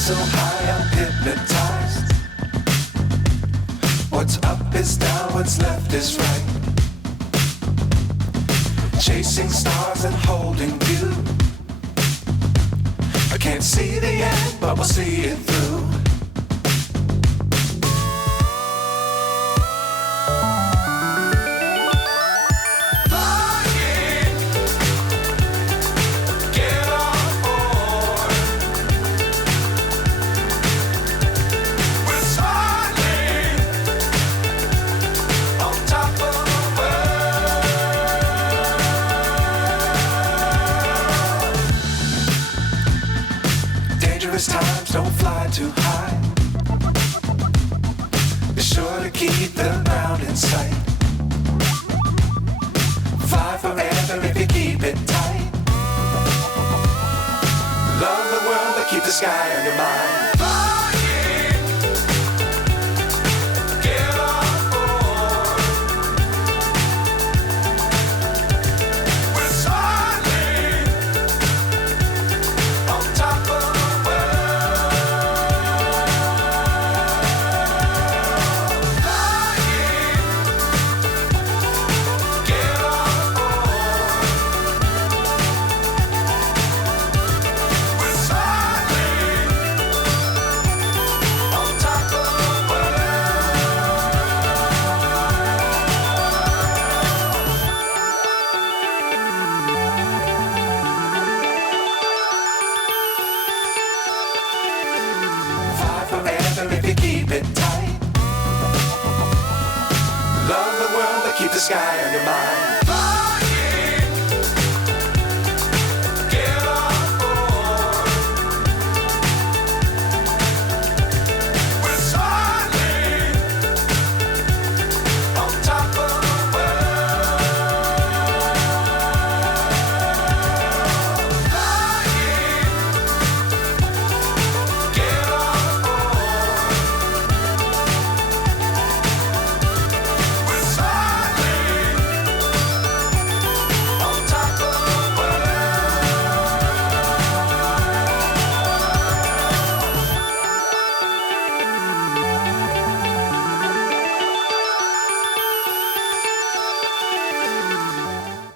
So high, I'm hypnotized. What's up is down, what's left is right. Chasing stars and holding you. I can't see the end, but we'll see it through. Dangerous times, don't fly too high. Be sure to keep the ground in sight. Fly forever if you keep it tight. Love the world, but keep the sky on your mind. Forever if you keep it tight. Love the world, but keep the sky on your mind.